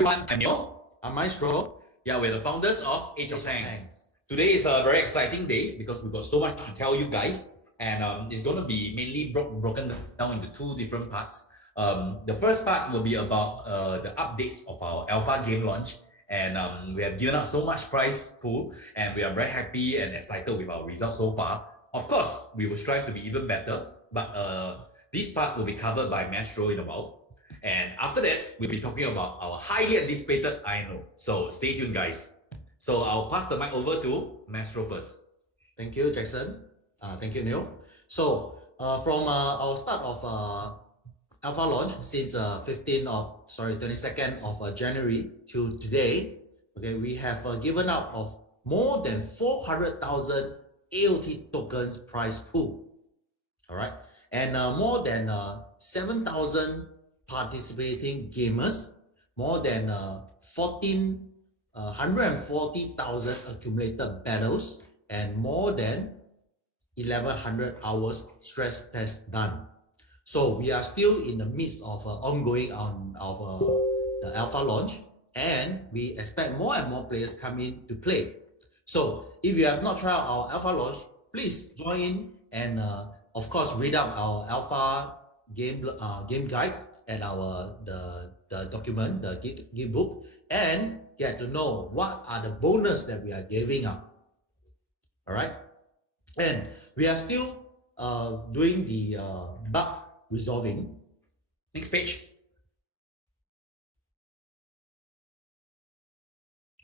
everyone, I'm Neo. I'm Maestro. Yeah, we're the founders of Age of Tanks. Today is a very exciting day because we've got so much to tell you guys, and it's going to be mainly broken down into two different parts. The first part will be about the updates of our alpha game launch, and we have given out so much prize pool, and we are very happy and excited with our results so far. Of course, we will strive to be even better, but this part will be covered by Maestro in a while. And after that, we'll be talking about our highly anticipated INO. So stay tuned, guys. So I'll pass the mic over to Maestro first. Thank you, Jackson. Thank you, Neil. So from our start of alpha launch since 22nd of January to today, okay, we have given out of more than 400,000 AOT tokens prize pool. All right, and more than 7,000 participating gamers, more than 140,000 accumulated battles, and more than 1,100 hours stress test done. So we are still in the midst of ongoing the alpha launch, and we expect more and more players come in to play. So if you have not tried our alpha launch, please join in and of course read up our alpha game guide and the document, the guide book, and get to know what are the bonus that we are giving out. All right, and we are still doing the bug resolving. Next page.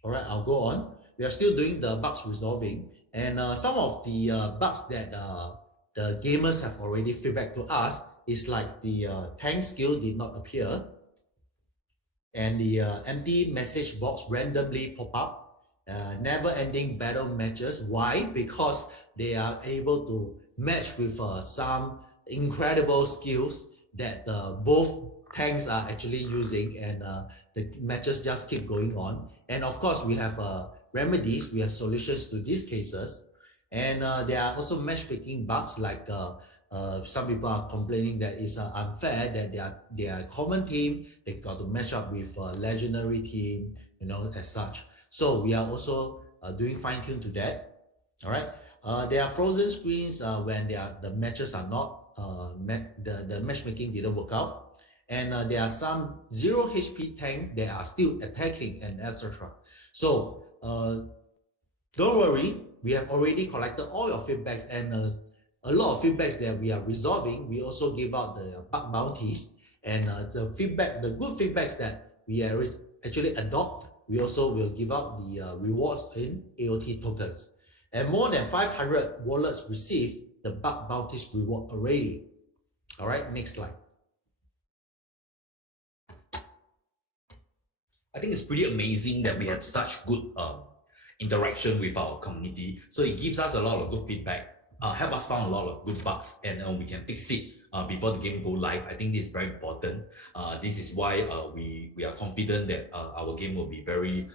All right, I'll go on. We are still doing the bugs resolving, and some of the bugs that the gamers have already feedback to us is like the tank skill did not appear, and the empty message box randomly pop up, never-ending battle matches. Why? Because they are able to match with some incredible skills that both tanks are actually using, and the matches just keep going on. And of course, we have remedies, we have solutions to these cases, and there are also matchmaking bugs like some people are complaining that it's unfair that they are a common team, they got to match up with a legendary team, you know, as such. So we are also doing fine-tune to that. All right, there are frozen screens when the matches are not the matchmaking didn't work out, and there are some 0 HP tank that are still attacking, and etc. So don't worry, we have already collected all your feedbacks, and a lot of feedbacks that we are resolving. We also give out the bug bounties, and the good feedbacks that we actually adopt, we also will give out the rewards in AOT tokens. And more than 500 wallets received the bug bounties reward already. All right, next slide. I think it's pretty amazing that we have such good interaction with our community. So it gives us a lot of good feedback, help us find a lot of good bugs, and we can fix it before the game go live. I think this is very important. This is why we are confident that our game will be very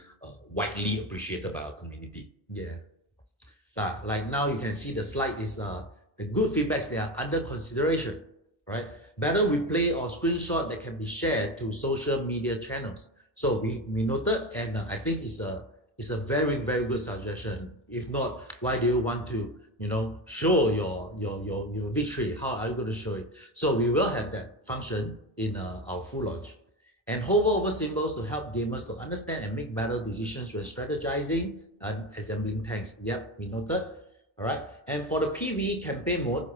widely appreciated by our community. Yeah, like now you can see the slide is the good feedbacks that are under consideration, right? Battle replay or screenshot that can be shared to social media channels. So we noted, and I think it's a very, very good suggestion. If not, why do you want to, you know, show your victory? How are you going to show it? So we will have that function in our full launch. And hover over symbols to help gamers to understand and make battle decisions when strategizing and assembling tanks. Yep, we noted. All right. And for the PvE campaign mode,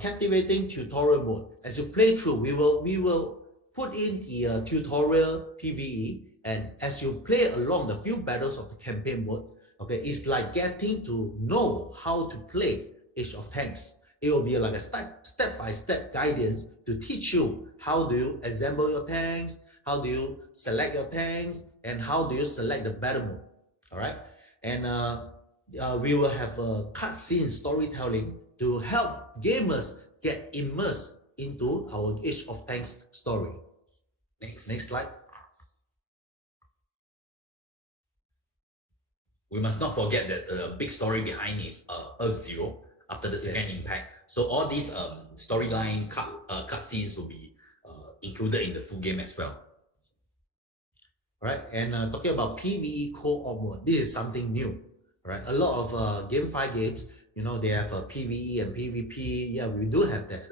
captivating tutorial mode. As you play through, we will put in the tutorial PvE, and as you play along the few battles of the campaign mode, okay, it's like getting to know how to play Age of Tanks. It will be like a step-by-step guidance to teach you how do you assemble your tanks, how do you select your tanks, and how do you select the battle mode. All right, and we will have a cutscene storytelling to help gamers get immersed into our Age of Tanks story. Next slide. We must not forget that the big story behind is Earth Zero after the second impact. So all these storyline cutscenes will be included in the full game as well. right? And talking about PvE co-op mode, this is something new, right? A lot of GameFi games, you know, they have a PvE and PvP. Yeah, we do have that,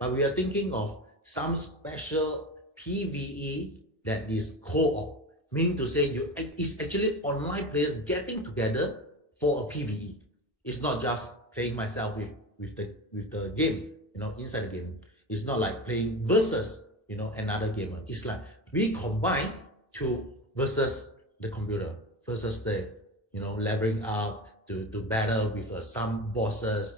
but we are thinking of some special PvE that is co-op, meaning to say it's actually online players getting together for a PvE. It's not just playing myself with the game, you know, inside the game. It's not like playing versus, you know, another gamer. It's like we combine to versus the computer, versus the, you know, leveling up to battle with some bosses.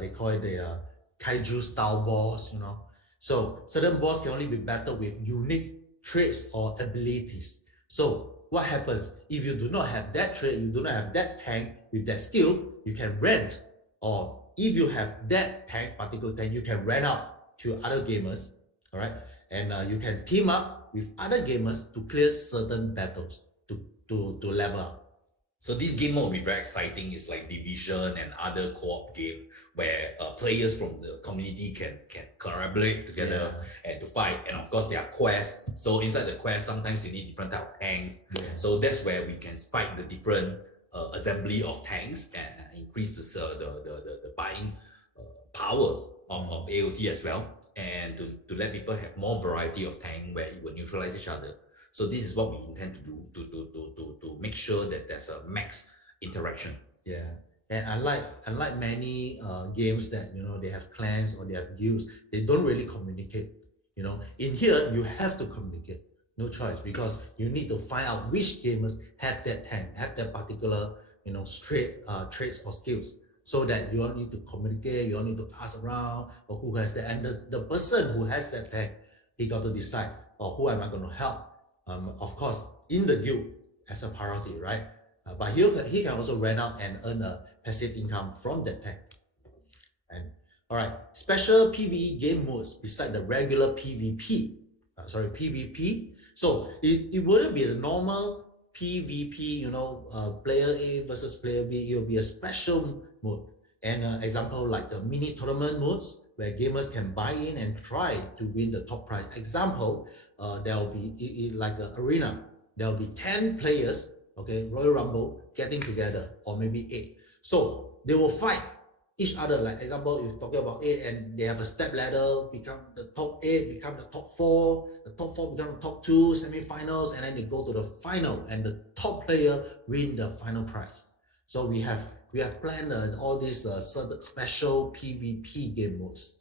They call it the kaiju style boss, you know. So certain boss can only be battled with unique traits or abilities. So what happens if you do not have that trait, you do not have that tank with that skill, you can rent, or if you have that tank, particular tank, you can rent out to other gamers, all right? And you can team up with other gamers to clear certain battles to level up. So this game mode will be very exciting. It's like Division and other co-op game where players from the community can collaborate together and to fight. And of course, there are quests. So inside the quest, sometimes you need different type of tanks. So that's where we can spike the different assembly of tanks and increase the buying power of AOT as well. And to let people have more variety of tank where it will neutralize each other. So this is what we intend to do to make sure that there's a max interaction. Yeah, and unlike many games that, you know, they have clans or they have guilds, they don't really communicate. You know, in here you have to communicate, no choice, because you need to find out which gamers have that tank, have that particular, you know, traits or skills, so that you all need to communicate, you all need to ask around, or who has that, and the person who has that tank, he got to decide, or who am I going to help. Of course, in the guild as a priority, right? But he can also rent out and earn a passive income from that tank. And all right, special PvE game modes beside the regular PvP. PvP. So it wouldn't be the normal PvP, you know, player A versus player B. It will be a special mode. And example like the mini tournament modes where gamers can buy in and try to win the top prize. Example, there will be like an arena. There will be 10 players, okay, Royal Rumble getting together, or maybe 8. So they will fight each other. Like example, if talking about 8 and they have a step ladder, become the top 8, become the top 4, the top 4 become the top 2, semi-finals, and then they go to the final, and the top player win the final prize. So we have planned all these certain special PvP game modes,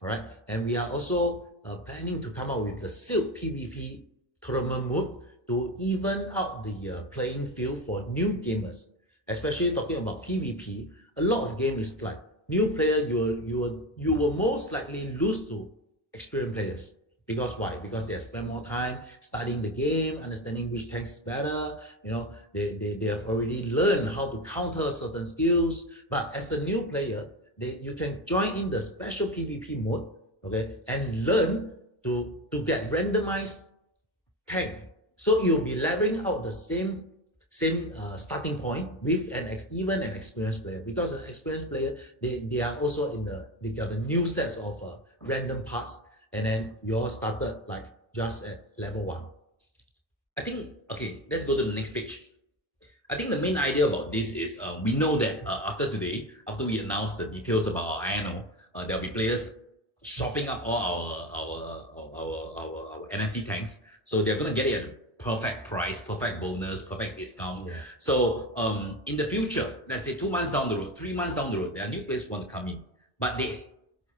all right? And we are also planning to come out with the sealed PvP tournament mode to even out the playing field for new gamers. Especially talking about PvP, a lot of games is like new player, you will most likely lose to experienced players. Because why? Because they have spent more time studying the game, understanding which tanks is better. You know, they have already learned how to counter certain skills. But as a new player, you can join in the special PvP mode, okay, and learn to get randomized tank. So you'll be leveling out the same starting point with even an experienced player, because an experienced player, they are also they got the new sets of random parts. And then you all started like just at level 1. I think, okay, let's go to the next page. I think the main idea about this is we know that after today, after we announce the details about our INO, there'll be players shopping up all our NFT tanks. So they're going to get it at a perfect price, perfect bonus, perfect discount. Yeah. So in the future, let's say 2 months down the road, 3 months down the road, there are new players who want to come in, but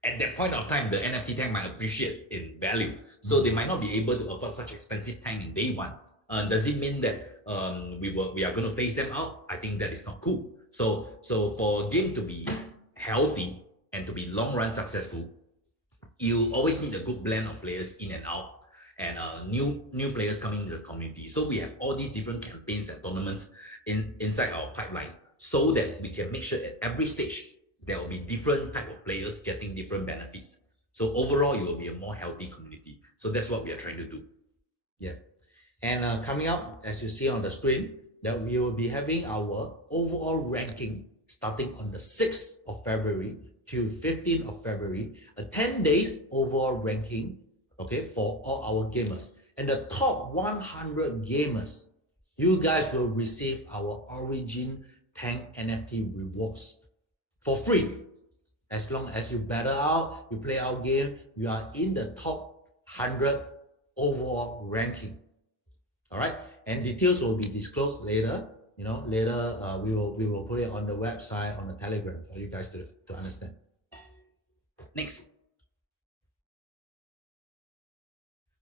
at that point of time, the NFT tank might appreciate in value. So they might not be able to afford such expensive tank in day one. Does it mean that we are going to phase them out? I think that is not cool. So for a game to be healthy and to be long run successful, you always need a good blend of players in and out, and new players coming into the community. So we have all these different campaigns and tournaments inside our pipeline, so that we can make sure at every stage there will be different type of players getting different benefits. So overall, it will be a more healthy community. So that's what we are trying to do. Yeah. And coming up, as you see on the screen, that we will be having our overall ranking starting on the 6th of February to 15th of February, a 10 days overall ranking, okay, for all our gamers. And the top 100 gamers, you guys will receive our Origin Tank NFT rewards for free. As long as you battle out, you play our game, you are in the top 100 overall ranking. All right, and details will be disclosed later. You know, later we will put it on the website, on the Telegram for you guys to understand. Next.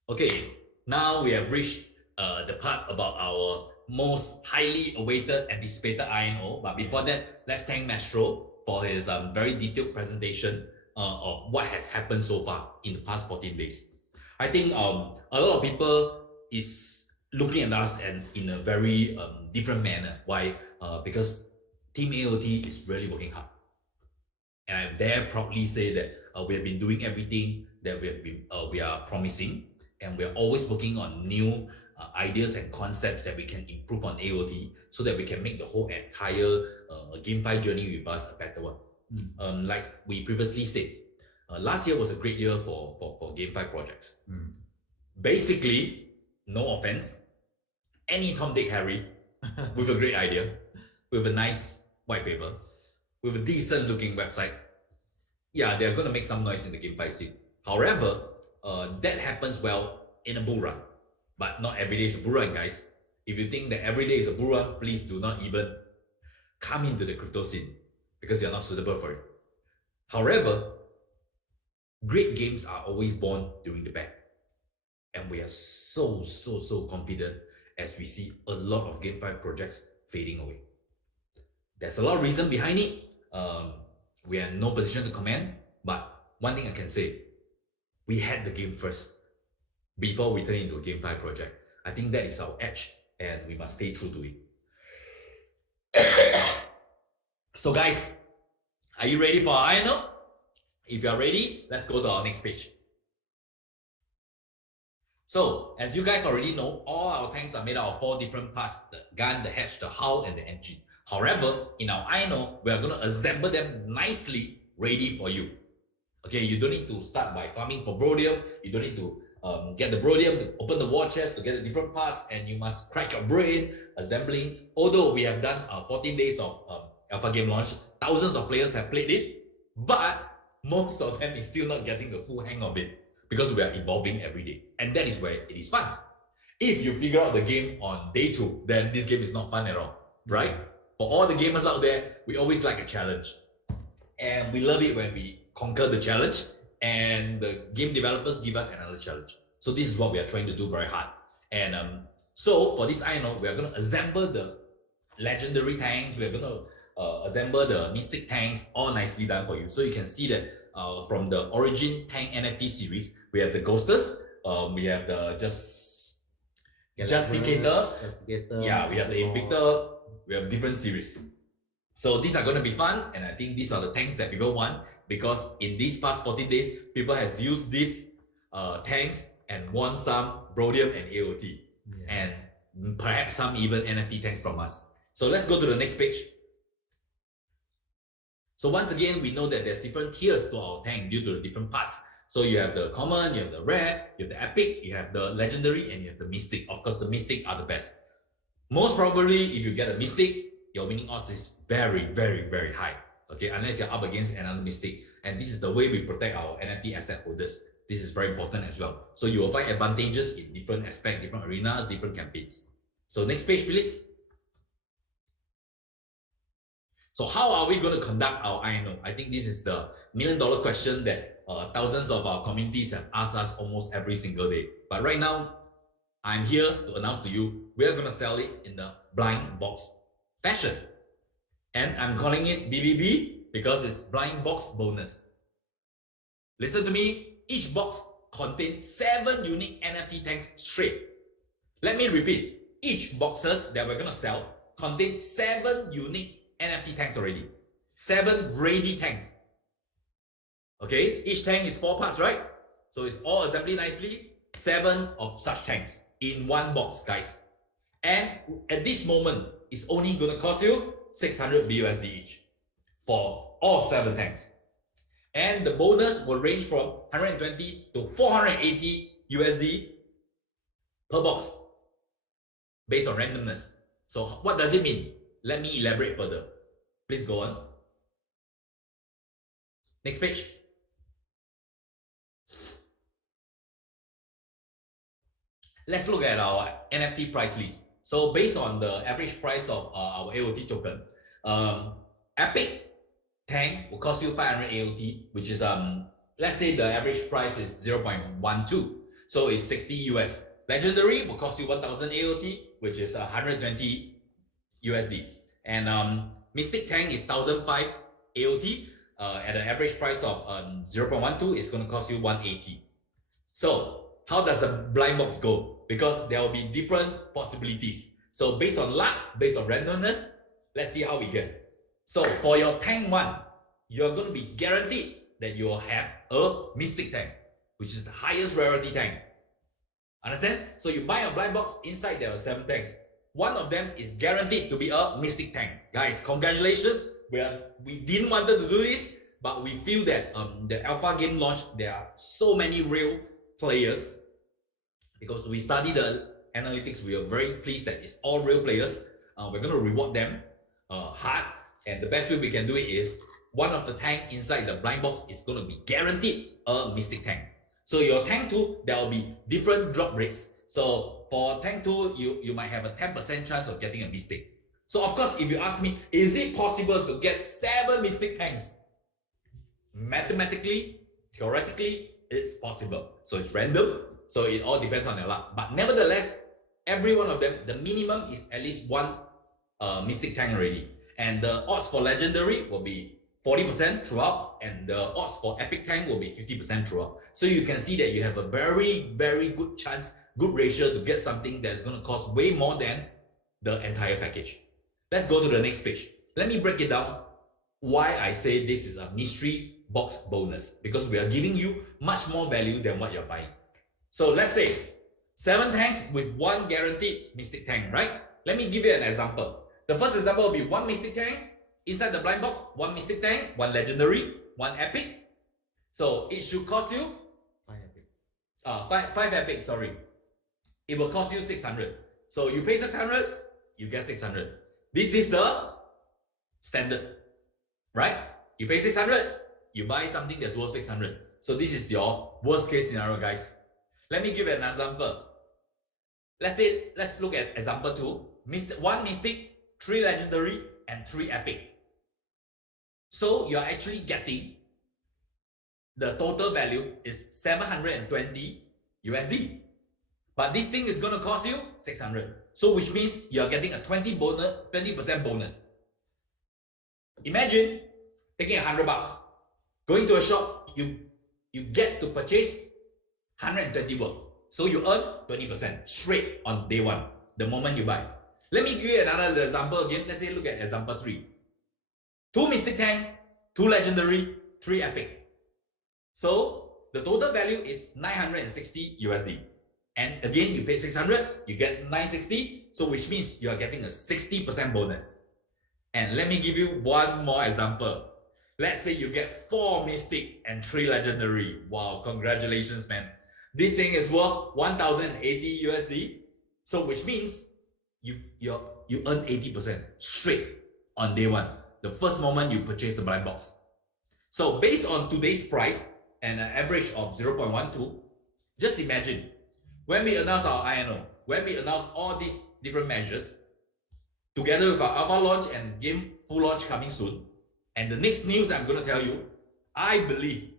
Okay, now we have reached the part about our most highly awaited, anticipated INO. But before that, let's thank Mastro for his very detailed presentation of what has happened so far in the past 14 days. I think a lot of people is looking at us and in a very different manner. Why? Because Team AOT is really working hard. And I dare proudly say that we have been doing everything that we are promising, and we're always working on new ideas and concepts that we can improve on AOT so that we can make the whole entire GameFi journey with us a better one. Like we previously said, last year was a great year for GameFi projects. Basically, no offense, any Tom, Dick, Harry with a great idea, with a nice white paper, with a decent looking website, yeah, they're going to make some noise in the GameFi scene. However, that happens well in a bull run, but not every day is a bull run, guys. If you think that every day is a bull run, please do not even come into the crypto scene because you're not suitable for it. However, great games are always born during the bad. And we are so confident as we see a lot of GameFi projects fading away. There's a lot of reason behind it. We are in no position to comment, but one thing I can say, we had the game first before we turn into a GameFi project. I think that is our edge and we must stay true to it. So guys, are you ready for our INO? If you are ready, let's go to our next page. So, as you guys already know, all our tanks are made out of 4 different parts: the gun, the hatch, the hull, and the engine. However, in our INO, we are going to assemble them nicely, ready for you. Okay, you don't need to start by farming for Brodium. You don't need to get the Brodium, to open the war chest to get the different parts, and you must crack your brain assembling. Although we have done 14 days of alpha game launch, thousands of players have played it, but most of them is still not getting the full hang of it because we are evolving every day, and that is where it is fun. If you figure out the game on day 2, then this game is not fun at all, right? For all the gamers out there, we always like a challenge, and we love it when we conquer the challenge and the game developers give us another challenge. So this is what we are trying to do very hard. And so for this INO, we are going to assemble the legendary tanks, we are going to assemble the mystic tanks, all nicely done for you. So you can see that from the Origin Tank NFT series, we have the Ghosters, we have the Justicator, yeah, we have the Invictor, we have different series. So these are going to be fun, and I think these are the tanks that people want, because in these past 14 days, people has used these tanks and won some Brodium and AOT, and perhaps some even NFT tanks from us. So let's go to the next page. So once again, we know that there's different tiers to our tank due to the different parts. So you have the common, you have the rare, you have the epic, you have the legendary, and you have the mystic. Of course, the mystic are the best. Most probably, if you get a mystic, your winning odds is very high. Okay, unless you're up against another mystic. And this is the way we protect our NFT asset holders. This is very important as well. So you will find advantages in different aspects, different arenas, different campaigns. So next page, please. So how are we going to conduct our INO? I think this is the million-dollar question that thousands of our communities have asked us almost every single day. But right now, I'm here to announce to you, we are going to sell it in the blind box fashion. And I'm calling it BBB because it's blind box bonus. Listen to me, each box contains 7 unique NFT tanks straight. Let me repeat, each boxes that we're going to sell contain 7 unique NFT tanks already. 7 ready tanks. Okay, each tank is 4 parts, right? So it's all assembled nicely. 7 of such tanks in one box, guys. And at this moment, it's only going to cost you 600 BUSD each for all 7 tanks. And the bonus will range from 120 to 480 USD per box based on randomness. So what does it mean? Let me elaborate further. Please go on. Next page. Let's look at our NFT price list. So based on the average price of our AOT token, Epic Tank will cost you 500 AOT, which is let's say the average price is 0.12, so it's 60 US. Legendary will cost you 1000 AOT, which is 120 USD, and Mystic Tank is 1005 AOT at an average price of 0.12. It's going to cost you 180. So how does the blind box go? Because there will be different possibilities. So based on luck, based on randomness, let's see how we get. So for your tank 1, you're going to be guaranteed that you will have a Mystic Tank, which is the highest rarity tank. Understand? So you buy a blind box, inside there are 7 tanks. One of them is guaranteed to be a Mystic Tank. Guys, congratulations. We didn't want to do this, but we feel that the alpha game launch, there are so many real players. Because we study the analytics, we are very pleased that it's all real players. We're going to reward them hard. And the best way we can do it is one of the tank inside the blind box is going to be guaranteed a Mystic Tank. So your tank 2, there will be different drop rates. So for tank 2, you might have a 10% chance of getting a Mystic. So of course, if you ask me, is it possible to get 7 Mystic Tanks? Mathematically, theoretically, it's possible. So it's random. So it all depends on your luck. But nevertheless, every one of them, the minimum is at least 1 Mystic Tank already. And the odds for Legendary will be 40% throughout, and the odds for Epic Tank will be 50% throughout. So you can see that you have a very, very good chance, good ratio to get something that's going to cost way more than the entire package. Let's go to the next page. Let me break it down why I say this is a mystery box bonus, because we are giving you much more value than what you're buying. So let's say 7 tanks with 1 guaranteed Mystic Tank, right? Let me give you an example. The first example will be 1 Mystic Tank. Inside the blind box, 1 Mystic Tank, 1 Legendary, 1 Epic. So it should cost you 5 Epic. 5 Epic, sorry. It will cost you 600. So you pay 600, you get 600. This is the standard, right? You pay 600, you buy something that's worth 600. So this is your worst case scenario, guys. Let me give an example. Let's look at example 2. 1 Mystic, 3 Legendary, and 3 Epic. So you're actually getting the total value is 720 USD. But this thing is going to cost you 600. So which means you're getting a 20% bonus. Imagine taking $100, going to a shop, you get to purchase 120 worth. So you earn 20% straight on day 1, the moment you buy. Let me give you another example again. Let's say look at example 3. 2 Mystic Tank, 2 Legendary, 3 Epic. So the total value is 960 USD. And again, you pay 600, you get 960. So which means you are getting a 60% bonus. And let me give you one more example. Let's say you get 4 Mystic and 3 Legendary. Wow, congratulations, man. This thing is worth 1080 USD. So which means you earn 80% straight on day 1, the first moment you purchase the blind box. So based on today's price and an average of 0.12, just imagine when we announce our INO, when we announce all these different measures, together with our alpha launch and game full launch coming soon, and the next news I'm going to tell you, I believe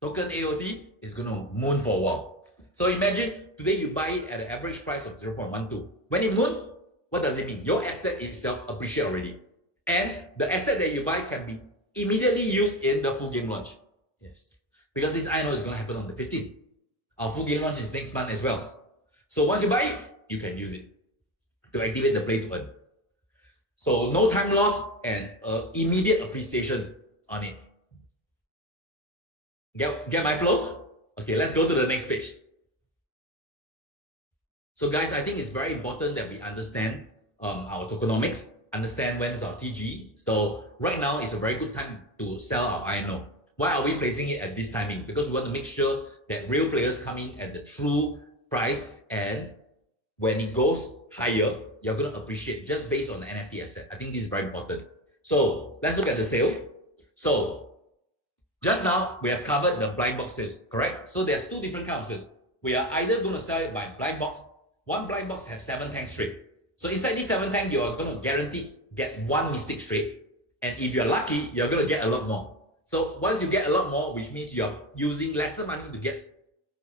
token AOT is going to moon for a while. So imagine today you buy it at an average price of 0.12. When it moon, what does it mean? Your asset itself appreciate already. And the asset that you buy can be immediately used in the full game launch. Yes. Because this I know is going to happen on the 15th. Our full game launch is next month as well. So once you buy it, you can use it to activate the play to earn. So no time loss and immediate appreciation on it. Get my flow? Okay, let's go to the next page. So guys, I think it's very important that we understand our tokenomics, understand when is our TG. So right now is a very good time to sell our INO. Why are we placing it at this timing? Because we want to make sure that real players come in at the true price and when it goes higher, you're going to appreciate just based on the NFT asset. I think this is very important. So let's look at the sale. So just now we have covered the blind box sales, correct? So there's two different kinds of sales. We are either going to sell it by blind box. One blind box has 7 tanks straight. So inside these 7 tanks, you are going to guarantee get 1 mystic straight. And if you're lucky, you're going to get a lot more. So once you get a lot more, which means you're using lesser money to get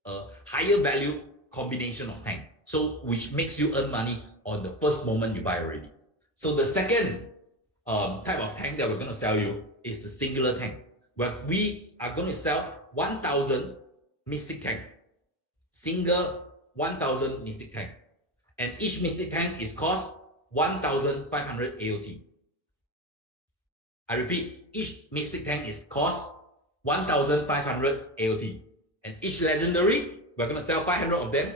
a higher value combination of tank. So which makes you earn money on the first moment you buy already. So the second type of tank that we're going to sell you is the singular tank, where we are going to sell 1,000 mystic tank. Single 1,000 mystic tank. And each mystic tank is cost 1,500 AOT. I repeat, each mystic tank is cost 1,500 AOT. And each legendary, we're going to sell 500 of them.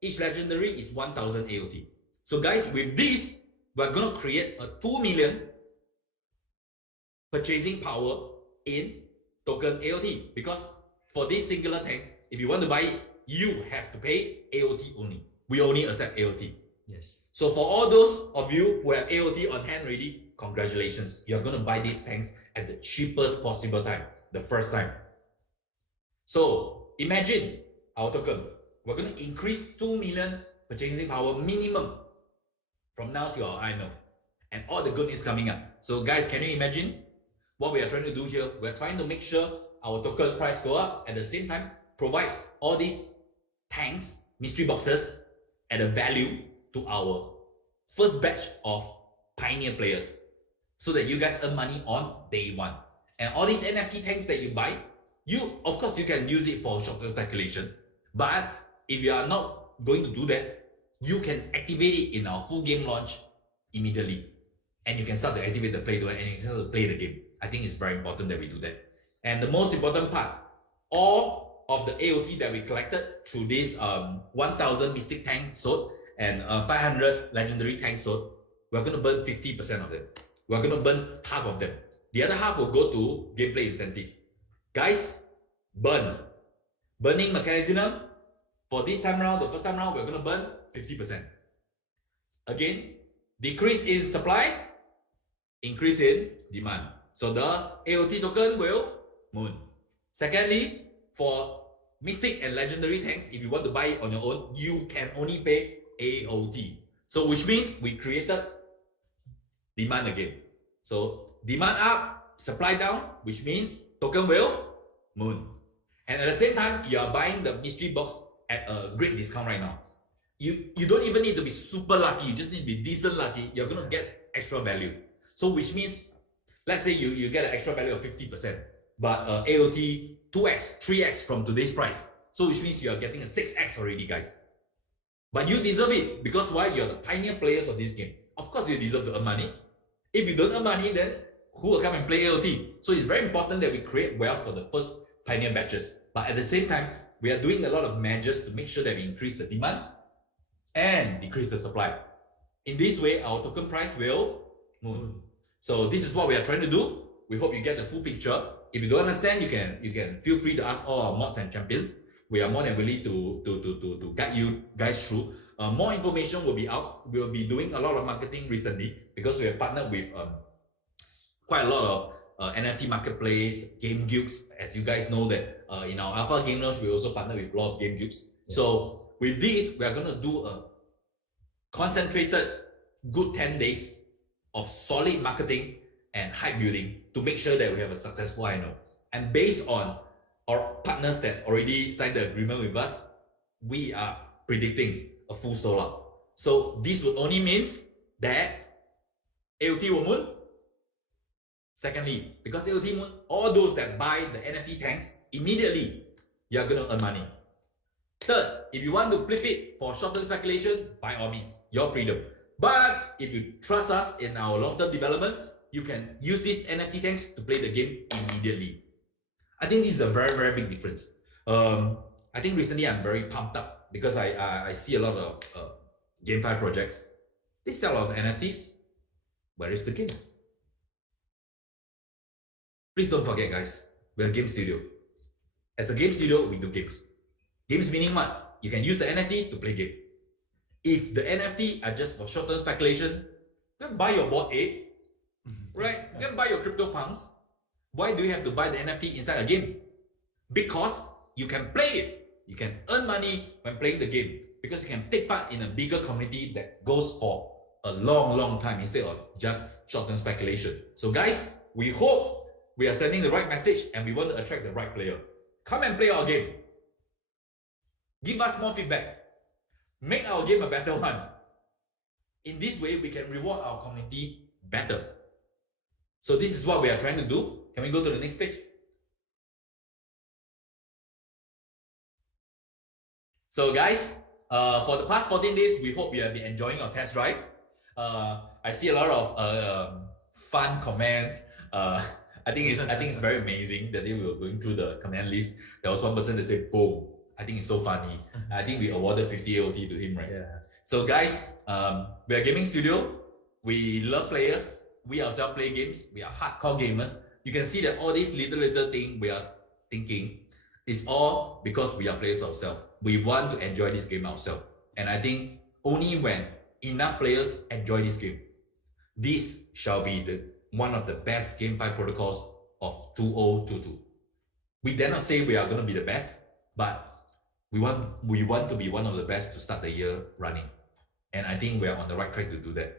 Each legendary is 1,000 AOT. So guys, with this, we're going to create a 2 million purchasing power in token AOT. Because for this singular tank, if you want to buy it, you have to pay AOT only. We only accept AOT. Yes. So for all those of you who have AOT on hand already, congratulations. You're going to buy these tanks at the cheapest possible time, the first time. So imagine our token. We're going to increase 2 million purchasing power minimum from now to our INO. And all the goodness coming up. So guys, can you imagine what we are trying to do here? We're trying to make sure our token price go up, at the same time provide all these tanks, mystery boxes at a value to our first batch of pioneer players, so that you guys earn money on day one. And all these NFT tanks that you buy, of course you can use it for short-term speculation, but if you are not going to do that, you can activate it in our full game launch immediately, and you can start to activate the play to earn, and you can start to play the game. I think it's very important that we do that. And the most important part, all of the AOT that we collected through this 1,000 mystic tank sold and 500 legendary tank sold, we're going to burn 50% of them. We're going to burn half of them. The other half will go to gameplay incentive. Guys, burn. Burning mechanism, for this time round, the first time round, we're going to burn 50%. Again, decrease in supply, increase in demand. So the AOT token will moon. Secondly, for mystic and legendary tanks, if you want to buy it on your own, you can only pay AOT. So which means we created demand again. So demand up, supply down, which means token will moon. And at the same time, you are buying the mystery box at a great discount right now. You don't even need to be super lucky, you just need to be decent lucky. You're going to get extra value. So which means, let's say you get an extra value of 50%, but AOT 2x, 3x from today's price. So which means you are getting a 6x already, guys. But you deserve it, because why? You're the pioneer players of this game. Of course you deserve to earn money. If you don't earn money, then who will come and play AOT? So it's very important that we create wealth for the first pioneer batches. But at the same time, we are doing a lot of measures to make sure that we increase the demand and decrease the supply. In this way, our token price will move. So this is what we are trying to do. We hope you get the full picture. If you don't understand, you can feel free to ask all our mods and champions. We are more than willing to guide you guys through. More information will be out. We will be doing a lot of marketing recently, because we have partnered with quite a lot of NFT marketplace, game guilds. As you guys know that in our alpha game launch, we also partner with a lot of game guilds. Yeah. So with this, we are going to do a concentrated good 10 days of solid marketing and hype building to make sure that we have a successful INO. And based on our partners that already signed the agreement with us, we are predicting a full sold out. So this will only means that AOT will moon. Secondly, because AOT moon, all those that buy the NFT tanks, immediately you're going to earn money. Third, if you want to flip it for short-term speculation, by all means, your freedom. But if you trust us in our long-term development, you can use these NFT tanks to play the game immediately. I think this is a very, very big difference. I think recently I'm very pumped up because I see a lot of GameFi projects. They sell a lot of NFTs. Where is the game? Please don't forget, guys, we're a game studio. As a game studio, we do games. Games meaning what? You can use the NFT to play game. If the NFT are just for short-term speculation, go and buy your Bored Ape, right? Go and buy your CryptoPunks. Why do you have to buy the NFT inside a game? Because you can play it. You can earn money when playing the game because you can take part in a bigger community that goes for a long, long time instead of just short-term speculation. So guys, we hope we are sending the right message and we want to attract the right player. Come and play our game. Give us more feedback. Make our game a better one. In this way, we can reward our community better. So this is what we are trying to do. Can we go to the next page? So guys, for the past 14 days, we hope you have been enjoying our test drive. I see a lot of fun comments. I think it's very amazing. The day we were going through the comment list, there was one person that said, "Boom!" I think it's so funny. I think we awarded 50 AOT to him, right? Yeah. So guys, we are a gaming studio. We love players. We ourselves play games. We are hardcore gamers. You can see that all these little things we are thinking is all because we are players ourselves. We want to enjoy this game ourselves. And I think only when enough players enjoy this game, this shall be one of the best GameFi protocols of 2022. We dare not say we are going to be the best, but we want to be one of the best to start the year running. And I think we are on the right track to do that.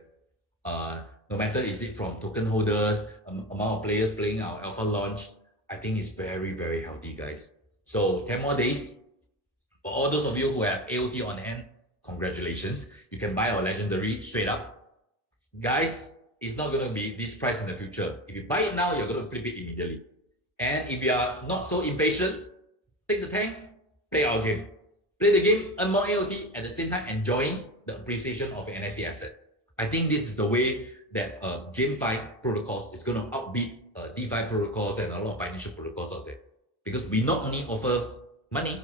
No matter is it from token holders, amount of players playing our alpha launch, I think it's very, very healthy, guys. So 10 more days. For all those of you who have AOT on hand, congratulations. You can buy our legendary straight up. Guys, it's not going to be this price in the future. If you buy it now, you're going to flip it immediately. And if you are not so impatient, take the tank, play our game. Play the game, earn more AOT, at the same time enjoying the appreciation of your NFT asset. I think this is the way that GameFi protocols is going to outbeat DeFi protocols and a lot of financial protocols out there. Because we not only offer money,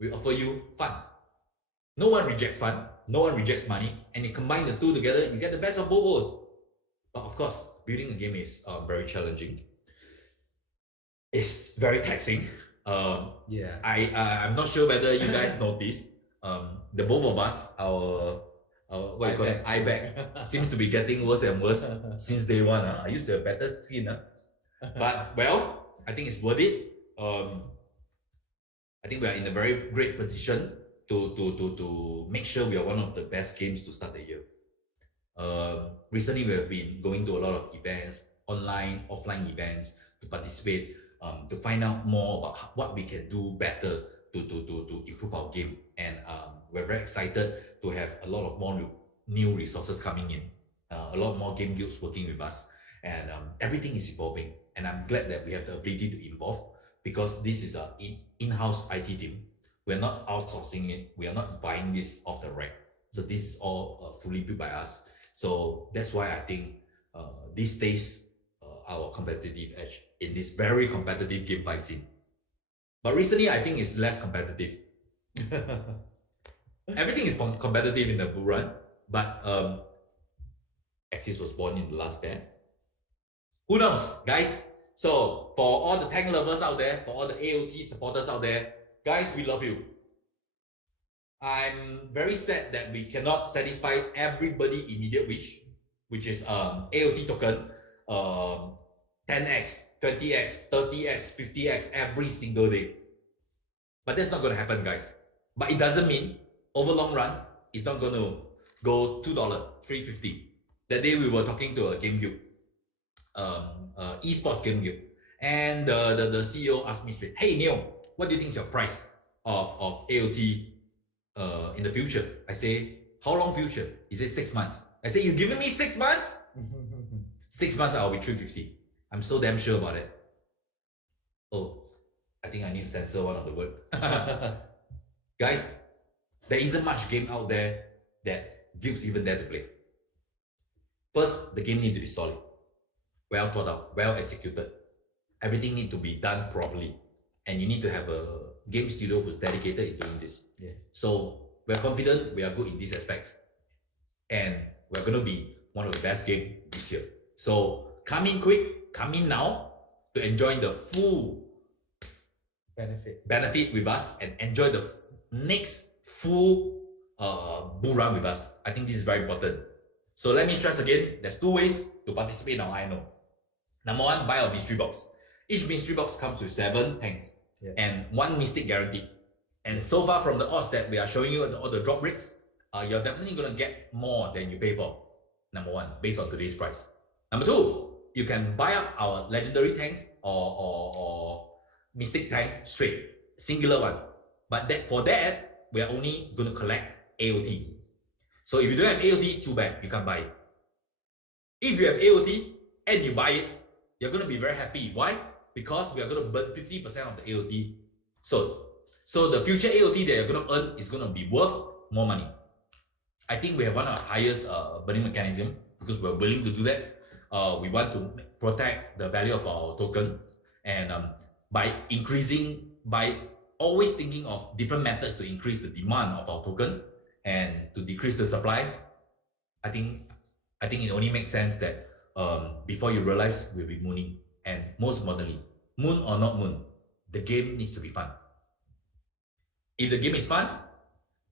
we offer you fun. No one rejects fun, no one rejects money, and you combine the two together, you get the best of both worlds. But of course, building a game is very challenging. It's very taxing. Yeah. I'm not sure whether you guys noticed. The both of us, our what you call it, eye bag seems to be getting worse and worse since day one. I used to have better skin. But well, I think it's worth it. I think we are in a very great position to make sure we are one of the best games to start the year. Recently, we have been going to a lot of events, online, offline events, to participate, to find out more about what we can do better to improve our game. And we're very excited to have a lot of more new resources coming in, a lot more game guilds working with us, and everything is evolving. And I'm glad that we have the ability to evolve because this is our in-house IT team. We're not outsourcing it. We are not buying this off the rack. So this is all fully built by us. So that's why I think this stays our competitive edge in this very competitive GameFi scene. But recently, I think it's less competitive. Everything is competitive in the bull run, but Axis was born in the last bear. Who knows, guys? So for all the tank lovers out there, for all the AOT supporters out there, guys, we love you. I'm very sad that we cannot satisfy everybody's immediate wish, which is AOT token, 10x, 20x, 30x, 50x every single day. But that's not going to happen, guys. But it doesn't mean over long run, it's not going to go $2, $3.50. That day we were talking to a game guild, esports game guild, and the CEO asked me straight, "Hey Neil, what do you think is your price of AOT in the future?" I say, "How long future?" He says 6 months. I say, "You giving me 6 months?" 6 months I'll be 350. I'm so damn sure about it. Oh, I think I need to censor one of the word. Guys, there isn't much game out there that guilds even dare to play. First, the game needs to be solid, well thought out, well executed. Everything needs to be done properly. And you need to have a game studio who's dedicated in doing this. Yeah. So we're confident we are good in these aspects. And we're going to be one of the best games this year. So come in quick, come in now to enjoy the full benefit with us and enjoy the next full bull run with us. I think this is very important. So let me stress again, there's two ways to participate in our INO. Number one, buy a mystery box. Each mystery box comes with 7 tanks and 1 mystic guarantee. And so far from the odds that we are showing you all the drop rates, you're definitely going to get more than you pay for. Number one, based on today's price. Number two, you can buy up our legendary tanks or mystic tank straight, singular one. But for that, we are only going to collect AOT. So if you don't have AOT, too bad, you can't buy it. If you have AOT and you buy it, you're going to be very happy. Why? Because we are going to burn 50% of the AOT. So the future AOT that you're going to earn is going to be worth more money. I think we have one of the highest burning mechanism because we're willing to do that. We want to protect the value of our token, and by always thinking of different methods to increase the demand of our token and to decrease the supply. I think it only makes sense that before you realize we'll be mooning, and most importantly, moon or not moon, the game needs to be fun. If the game is fun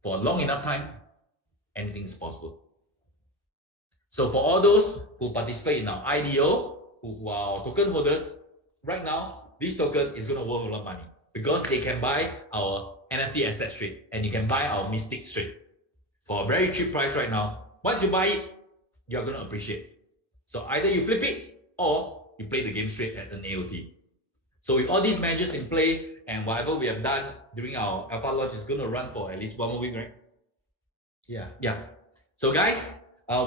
for a long enough time, anything is possible. So for all those who participate in our IDO, who are our token holders, right now, this token is going to worth a lot of money because they can buy our NFT asset straight and you can buy our Mystic straight for a very cheap price right now. Once you buy it, you're going to appreciate. So either you flip it or you play the game straight at an AOT. So with all these measures in play and whatever we have done during our alpha launch is going to run for at least 1 more week, right? Yeah. So guys,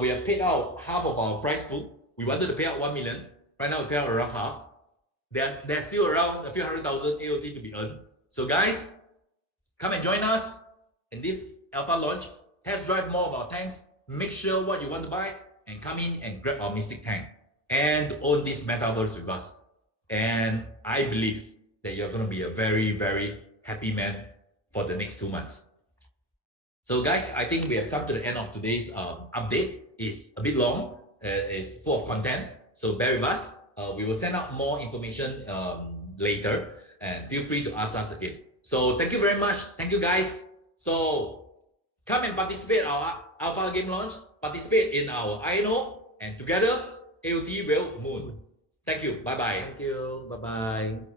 we have paid out half of our prize pool. We wanted to pay out 1 million. Right now we pay out around half. There's still around a few 100,000 AOT to be earned. So guys, come and join us in this alpha launch. Test drive more of our tanks. Make sure what you want to buy and come in and grab our Mystic tank and own this metaverse with us. And I believe that you're going to be a very, very happy man for the next 2 months. So guys, I think we have come to the end of today's update. It's a bit long, it's full of content, so bear with us. We will send out more information later, and feel free to ask us again. So thank you very much. Thank you guys. So come and participate in our alpha game launch, participate in our INO, and together AOT will moon. Thank you. Bye-bye. Thank you. Bye-bye.